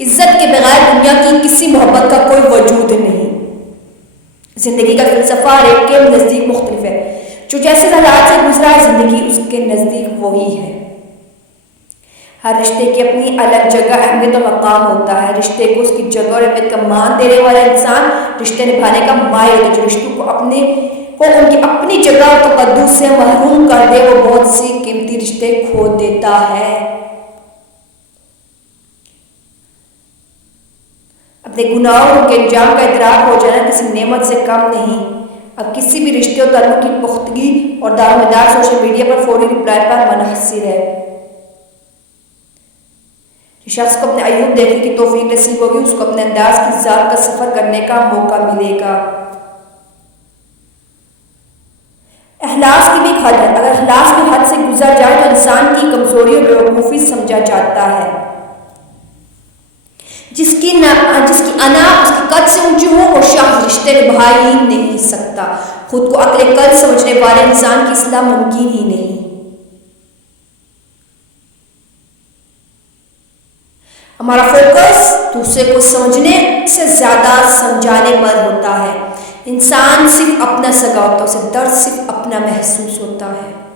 عزت کے بغیر دنیا کی کسی محبت کا کوئی وجود نہیں۔ زندگی کا فلسفہ ہر ایک کے نزدیک مختلف ہے۔ جو جیسے حالات سے گزرا ہے زندگی اس کے نزدیک وہی ہے۔ ہر رشتے کی اپنی الگ جگہ اہمیت اور مقام ہوتا ہے۔ رشتے کو اس کی جگہ اور اہمیت کا مان دینے والا انسان رشتے نبھانے کا ماہر ہے۔ جو رشتوں کو ان کی اپنی جگہ اور تقدس سے محروم کر دے وہ بہت سی قیمتی رشتے کھو دیتا ہے۔ اپنے گناہوں اور ان کے انجام کا ادراک ہو جانا کسی نعمت سے کم نہیں۔ اب کسی بھی رشتے اور تعلق کی پختگی اور دارومدار سوشل میڈیا پر فوری رپلائی پر منحصر ہے۔ جس شخص کو اپنے عیوب دیکھنے کی توفیق نصیب ہوگی اس کو اپنے انداز کی ذات کا سفر کرنے کا موقع ملے گا۔ اخلاص کی بھی ایک حد ہے۔ اگر اخلاص کی حد سے گزر جائے تو انسان کی کمزوری اور بیوقوفی سمجھا جاتا ہے۔ جس کی انا اس کی قد سے اونچی ہو وہ شخص رشتے نبھا ہی نہیں سکتا۔ خود کو عقل قل سمجھنے والے انسان کی اصلاح ممکن ہی نہیں۔ ہمارا فوکس دوسرے کو سمجھنے سے زیادہ سمجھانے پر ہوتا ہے۔ انسان صرف اپنا سگا ہوتا ہے، اسے درد صرف اپنا محسوس ہوتا ہے۔